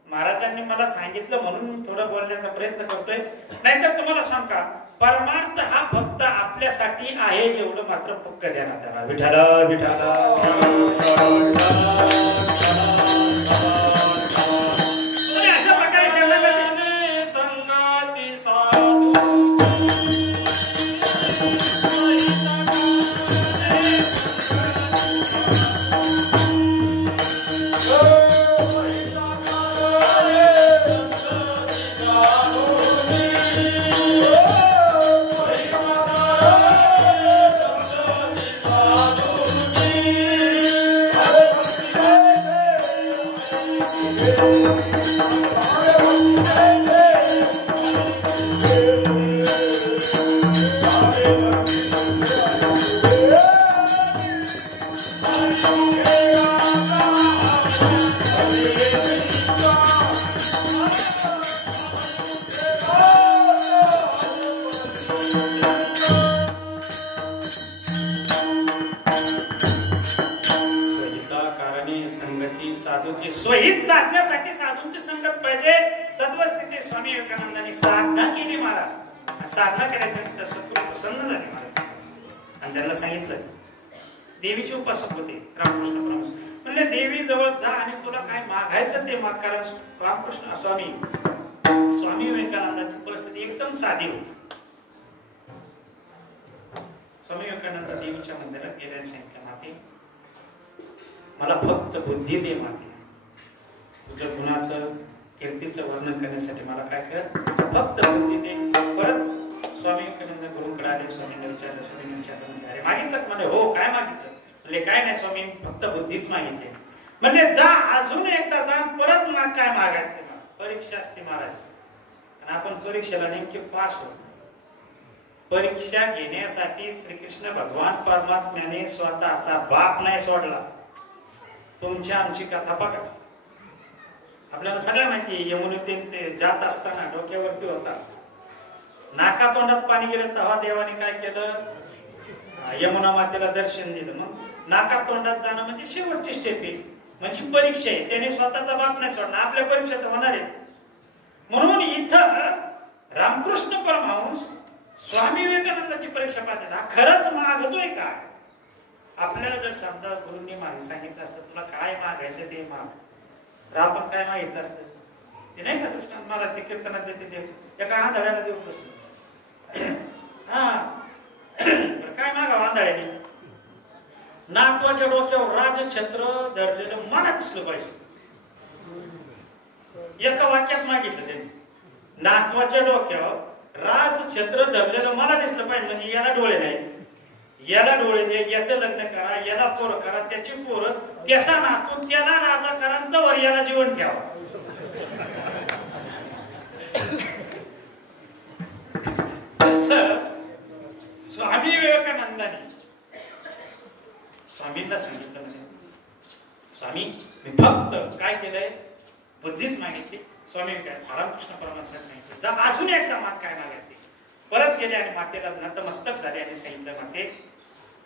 महाराजांनी मला सांगितलं म्हणून थोडं बोलण्याचा प्रयत्न करतोय. नाहीतर तुम्हाला सांगा, परमार्थ हा फक्त आपल्यासाठी आहे एवढं मात्र पक्क ध्यानात आला. विठाला विठाला. अशा प्रकारे शरणागती संगाती साधू स्वहित साधण्यासाठी साधूंची संगत पाहिजे. तत्वस्थिती स्वामी विवेकानंदांनी साधना केली महाराज. साधना केल्याच्या नंतर सद्गुरू प्रसन्न झाले महाराज आणि त्यांना सांगितलं. देवीचे उपासक होते रामकृष्ण परमहंस. म्हणले देवी जवळ जा आणि तुला काय मागायचं ते माग. कारण रामकृष्ण स्वामी विवेकानंदाची परिस्थिती एकदम साधी होती. स्वामी विवेकानंद देवीच्या मंदिरात गेले आणि सांगितलं, माते मला फक्त बुद्धी दे माते. तुझं गुणाचं कीर्तीचं वर्णन करण्यासाठी मला काय कर, फक्त बुद्धी दे. परत स्वामी विवेकानंद गुरुकडे आले. स्वामींना विचारलं अरे मागितलं म्हणे, हो काय मागितलं. म्हणजे काय नाही स्वामी, फक्त बुद्धीच मागितली. म्हणजे जा अजून एकदा जा, परत मला काय मागायचं. परीक्षा असते महाराज आणि आपण परीक्षेला नेमके पास होतो. परीक्षा घेण्यासाठी श्रीकृष्ण भगवान परमात्म्याने स्वतःचा बाप नाही सोडला. तुमची आमची कथा बघा. आपल्याला सगळ्या माहिती यमुनेतून ते जात असताना डोक्यावरती होता, नाका तोंडात पाणी गेलं तेव्हा देवाने काय केलं, यमुना मातेला दर्शन दिलं. मग नाका तोंडात जाणं म्हणजे शेवटची स्टेप आहे, म्हणजे परीक्षा आहे. त्याने स्वतःचा बाप नाही सोडला. आपल्या परीक्षा तर होणार आहे. म्हणून इथं रामकृष्ण परमहंस स्वामी विवेकानंदाची परीक्षा पाहतात. हा खरंच मागतोय का? आपल्याला जर समजा गुरुंनी मागे सांगितलं असतं तुला काय मागायचं ते माग, तर आपण काय मागितलं असतं ते नाही का, दृष्टांत मला ते कीर्तनात देते ते एका आंधळ्याला देऊ कसं. हा काय मागावं आंधळ्याने? नातवाच्या डोक्यावर राजछत्र धरलेलं मला दिसलं पाहिजे. एका वाक्यात मागितलं त्यांनी, नातवाच्या डोक्यावर राजछत्र धरलेलं मला दिसलं पाहिजे. म्हणजे याला डोळे नाही, याला डोळे दे, याचं लग्न करा, याला पोरं करा, त्याची पोरं, त्याचा नातू, त्याला राजा करा, तवर याला जीवन ठेवा. स्वामी विवेकानंदाने स्वामींना सांगितलं, म्हणजे स्वामी मी फक्त काय केलंय, बुद्धीच मागितली. स्वामी रामकृष्ण परमहंसांनी सांगितलं जा अजून एकदा माग काय मागायचे. परत गेले आणि मातेला नतमस्तक झाले आणि सांगितलं, माते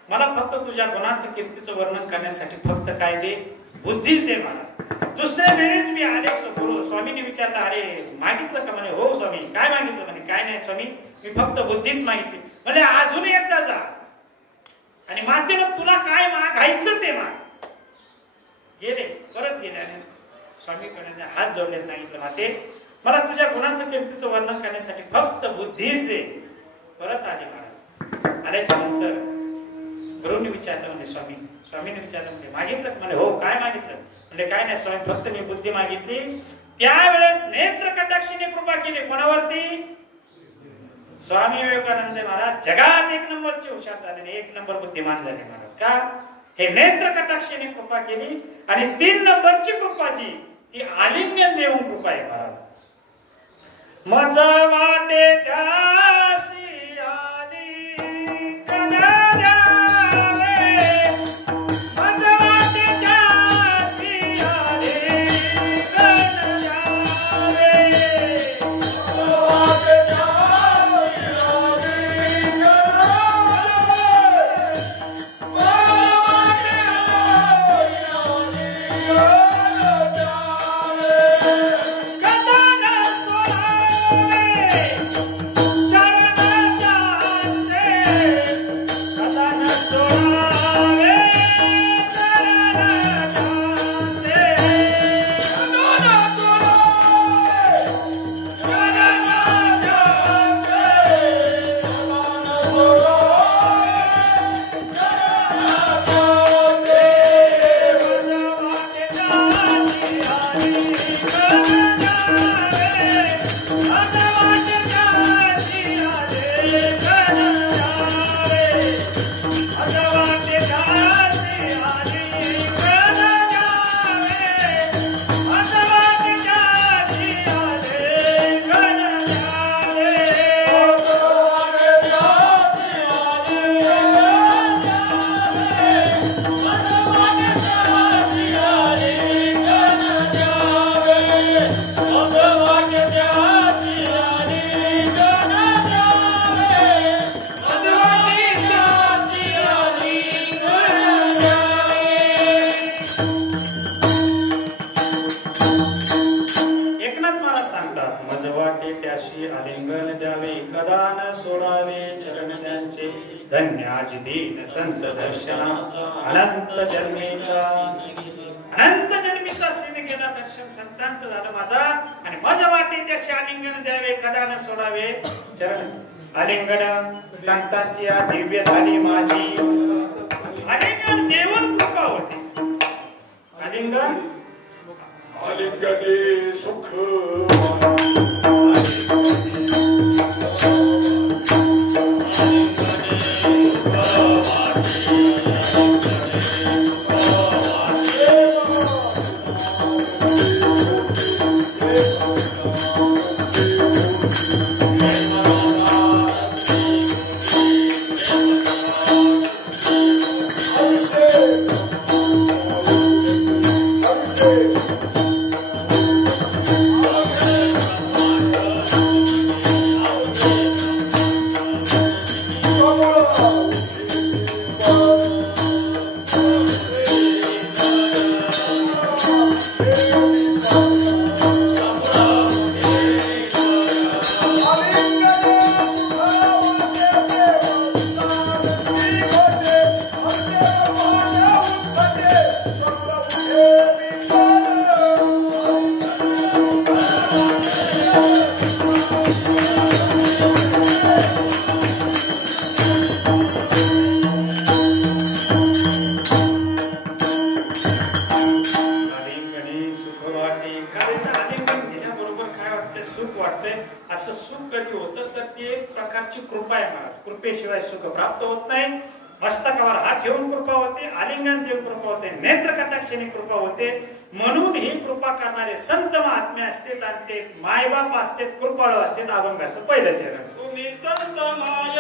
मला फक्त तुझ्या गुणाचं कीर्तीचं वर्णन करण्यासाठी फक्त काय दे, बुद्धीच दे मला. दुसऱ्या वेळेस मी आले स्वामींनी विचारलं अरे मागितलं का? म्हणे हो स्वामी. काय मागितलं? म्हणे काय नाही स्वामी, मी फक्त बुद्धीच मागितली. म्हणजे अजून एकदा जा आणि मातेला तुला काय मागायचं ते माग. गेले, परत गेले आणि स्वामीकडे हात जोडले, सांगितलं माते मला तुझ्या गुणाचं कीर्तीचं वर्णन करण्यासाठी फक्त बुद्धीच दे. परत आले महाराज. आल्याच्या नंतर गुरुंनी विचारलं, म्हणजे स्वामीने विचारलं, म्हणजे मागितलं? म्हणजे हो. काय मागितलं? म्हणजे काय नाही स्वामी, फक्त मी बुद्धी मागितली. त्यावेळेस नेत्र कटाक्षीने कृपा केली. कोणावरती? स्वामी विवेकानंद महाराज जगात एक नंबरचे हुशार झालेले, एक नंबर बुद्धिमान झाले महाराज. का? हे नेत्र कटाक्षीने कृपा केली. आणि 3 नंबरची कृपा जी ती आलिंगन देऊन कृपा आहे महाराज. मज वाटे त्यासी आलिंगन द्यावे, मज वाटे त्यासी आलिंगन द्यावे, धन्याज दीन संत दर्शन अनंत जन्मीचा सेविकेला दर्शन संतांचं झालं माझा. आणि माझ्या वाटे त्याशी आलिंगन द्यावे, कदा न सोडावे चरण. आलिंगन संतांची या दिव्य झाली माझी. आलिंगन देवन कृपा होती. आलिंगन आलिंगने सुख कृपेशिवाय सुख प्राप्त होत नाही. मस्तकावर हात ठेवून कृपा होते, आलिंगन देऊन कृपा होते, नेत्र कटाक्षाने कृपा होते. म्हणून ही कृपा करणारे संत महात्मे असतात आणि ते मायबाप असतात, कृपाळू असतात. अभंगाचं पहिलं चरण. तुम्ही संत माय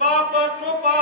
बाप कृपा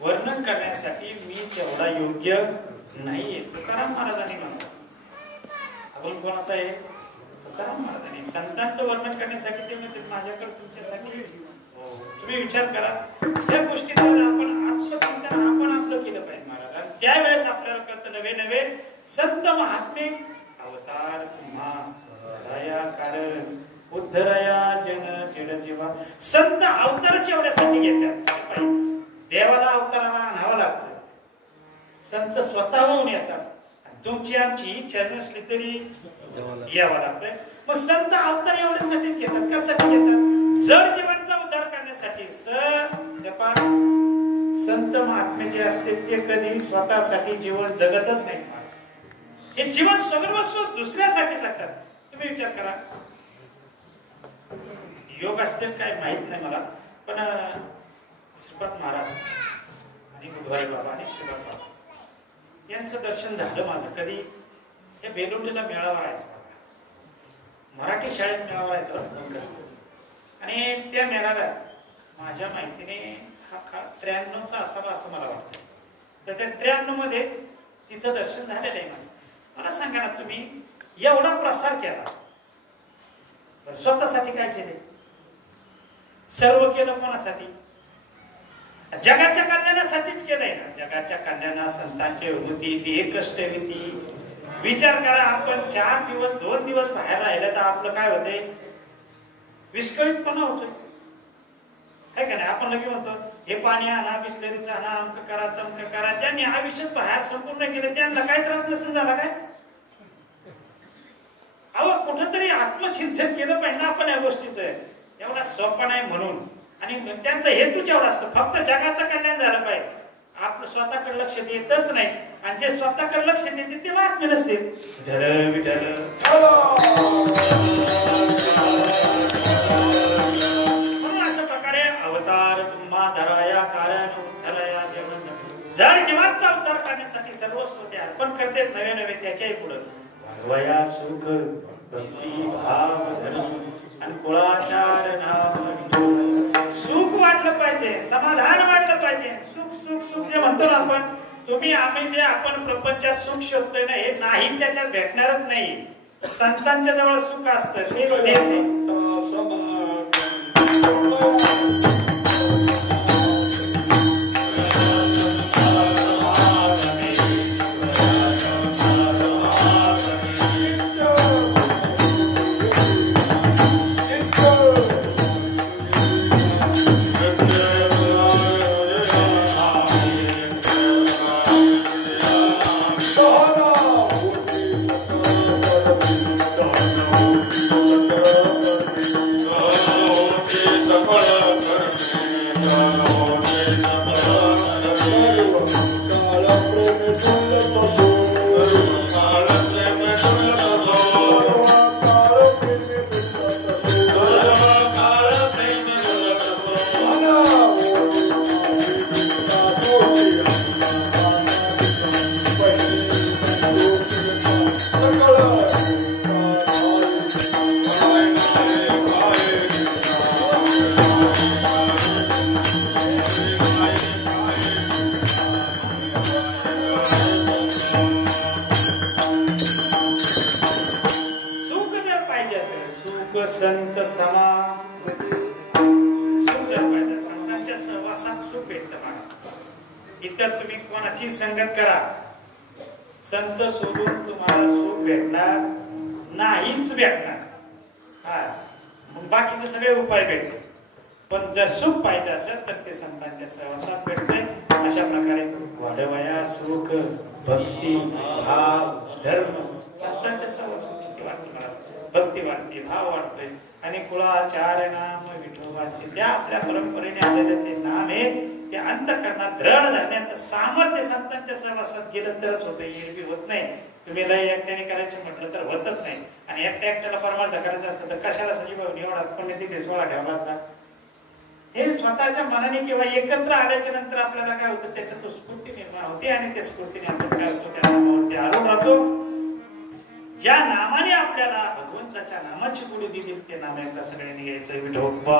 वर्णन करण्यासाठी मी तेवढा योग्य नाहीये. तुकाराम महाराजांनी म्हणतो. आपण कोणाचा आहे? तुकाराम महाराजांनी. संतांचं वर्णन करण्यासाठी ते म्हणते माझ्याकडे तुमच्यासाठी. तुम्ही विचार करा त्या गोष्टीचा आपण आत्मचिंतन आपण आपलं केलं पाहिजे महाराज. त्यावेळेस आपल्याला कळतं नवे नवे संत महात्मे अवतार तुम्हा दया कारण उद्धरया जन चिड जीवा. संत अवतारच एवढ्यासाठी घेतात. देवाला अवताराला आणावं लागतं. संत स्वतःहून येतात. तुमची आमची इच्छा नसली तरी यावं लागतं. मग संत अवतार एवढ्यासाठीच घेतात. कशासाठी घेतात? जड जीवांचा उद्धार करण्यासाठी. संत महात्मे जे असते ते कधी स्वतःसाठी जीवन जगतच नाही. हे जीवन सर्वस्व दुसऱ्यासाठी जगतात. तुम्ही विचार करा. योग असतील काय माहित नाही मला, पण श्रीपाद महाराज आणि बुधवारी बाबा आणि श्रीपाद बाबा यांचं दर्शन झालं माझं. कधी हे बेलुंडीला मेळावा राहायचा, मराठी शाळेत मेळावा राहायचा. आणि त्या मेळाव्यात माझ्या माहितीने हा काळ 93चा असावा असं मला वाटतं. तर त्या 93 मध्ये तिथं दर्शन झालेलं आहे. मला सांगा ना, तुम्ही एवढा प्रसार केला, स्वतःसाठी काय केले? सर्व केलं कोणासाठी? जगाच्या कल्याणासाठीच केलंय ना. जगाच्या कल्याणा संतांची होती ती एक कष्टविधी. विचार करा, आपण 4 दिवस 2 दिवस बाहेर राहिलं तर आपलं काय होतंय? विस्कळीतपणा होतोय, काय का नाही? आपण लगे म्हणतो हे पाणी आणा, बिस्लरीचं आणा, अमक करा, तमक करा. ज्यांनी आयुष्यात बाहेर संपूर्ण केलं त्यांना काय त्रास नसेल झाला काय? अहो कुठंतरी आत्मचिंतन केलं पाहिजे ना आपण या गोष्टीचं. एवढा सोपा नाही म्हणून. आणि त्यांचा हेतूच एवढा असतो, फक्त जगाचं कल्याण झालं पाहिजे. आपलं स्वतःकडे लक्ष देतच नाही. आणि जे स्वतःकडे लक्ष देते ते आत्मे नसते. विठ्ठल विठ्ठल म्हणून अशा प्रकारे अवतार तुम्हा धराया कारण विठ्ठलया जेवण जड जीवाचा उद्धार करण्यासाठी सर्वस्व ते अर्पण करते. नवे नवे त्याच्याही पुढे वाढवया सुख भक्ती भाव धर्म आणि कुळाचार नाम. सुख वाटलं पाहिजे, समाधान वाटलं पाहिजे. सुख सुख सुख जे म्हणतो ना आपण, तुम्ही आम्ही जे आपण प्रपंचात सुख शोधतोय ना, हे नाहीच त्याच्यात भेटणारच नाही. संतांच्या जवळ सुख असतं ते देते. संत समा सुख जर पाहिजे, संतांच्या सहवासात सुख भेटतं मला. इतर तुम्ही कोणाची संगत करा, संत सोडून तुम्हाला सुख भेटणार नाहीच भेटणार. हा मग बाकीचे सगळे उपाय भेटते. पण जर सुख पाहिजे असेल तर ते संतांच्या सहवासात भेटते. अशा प्रकारे वाढवया सुख भक्ती भाव धर्म. संतांच्या सहवासात किती वाटतं मला, भक्ती वाढते, भाव वाढतोय. आणि कुळाचार नाम विठोबाचे त्या आपल्या परंपरेने आलेले ते नाम आहे, ते अंतःकरणात दृढ धरण्याचं सामर्थ्य संतांच्या सहवासात गेलं तरच होतं, एरवी होत नाही. तुम्ही लय एकट्याने करायचं म्हटलं तर होतच नाही. आणि एकट्याला परमार्थ करायचं असतं तर कशाला संजीव निवडा पुण्यतिथी सोहळा ठेवला असता. हे स्वतःच्या मनाने किंवा एकत्र आल्याच्या नंतर आपल्याला काय होतं, त्याच्यात स्फूर्ती निर्माण होते. आणि त्या स्फूर्तीने आपण काय होतो, त्या नामावरती आरोप राहतो. ज्या नामाने आपल्याला भगवंताच्या नामाची गोडी दिली ते नाम एकदा सगळ्यांनी घ्यायचं. विठोबा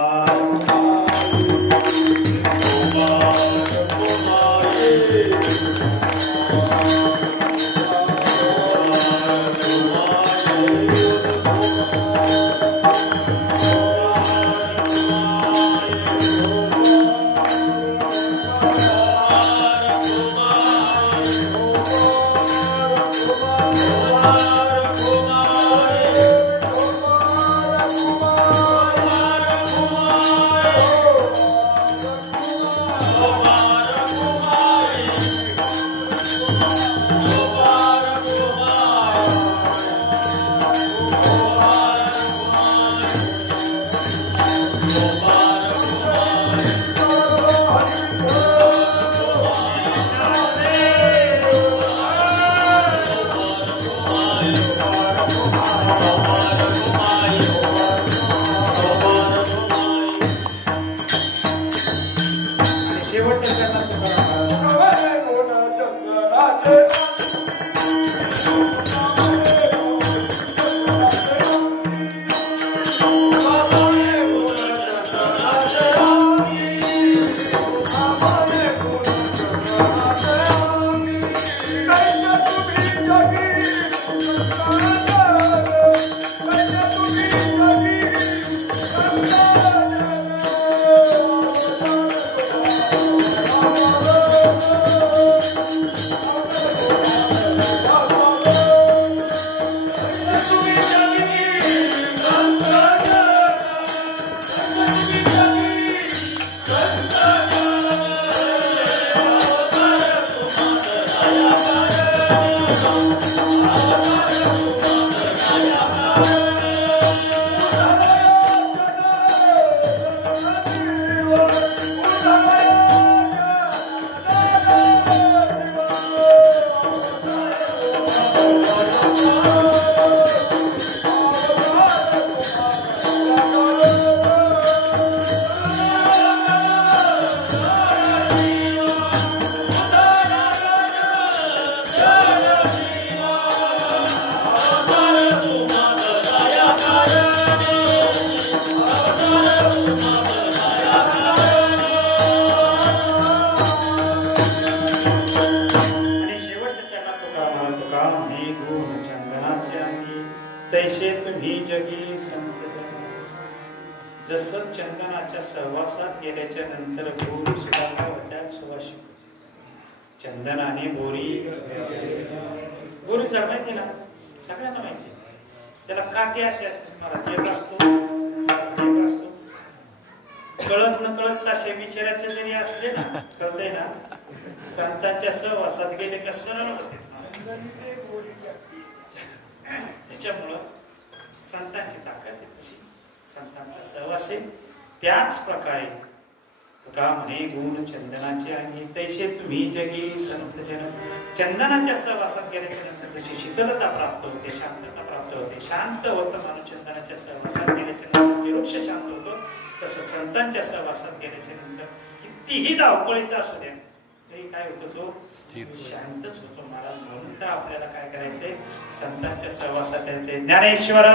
Oh, तैसे तुम्ही जगी संत जन. जसं चंदनाच्या सहवासात गेल्याच्या नंतर बोर सुद्धा होत्यात सुवासिक. चंदनाने बोरी झाड माहिती ना, सगळ्यांना माहिती. त्याला काटे असे असतात, मला एक असतो. कळत न कळत तसे विचाराचे जरी असले ना, कळतंय ना, संतांच्या सहवासात गेले का सरळ होते. त्याच्यामुळं संतांची ताकद आहे तशी, संतांचा सहवास आहे. त्याच प्रकारे तुका म्हणे गुण चंदनाचे अंगी तैसे तुम्ही जगी संत जन. चंदनाच्या सहवासात गेल्याच्या नंतर जशी शीतलता प्राप्त होते, शांतता प्राप्त होते, शांत होतं माणूस चंदनाच्या सहवासात गेल्याच्या नंतर जे वृक्ष शांत होतो, तसं संतांच्या सहवासात गेल्याच्या नंतर कितीही धावपळीचा असू द्या तरी काय होतो, तो शांतच होतो महाराज. म्हणून तर आपल्याला काय करायचंय, संतांच्या सहवासात यायचंय. ज्ञानेश्वर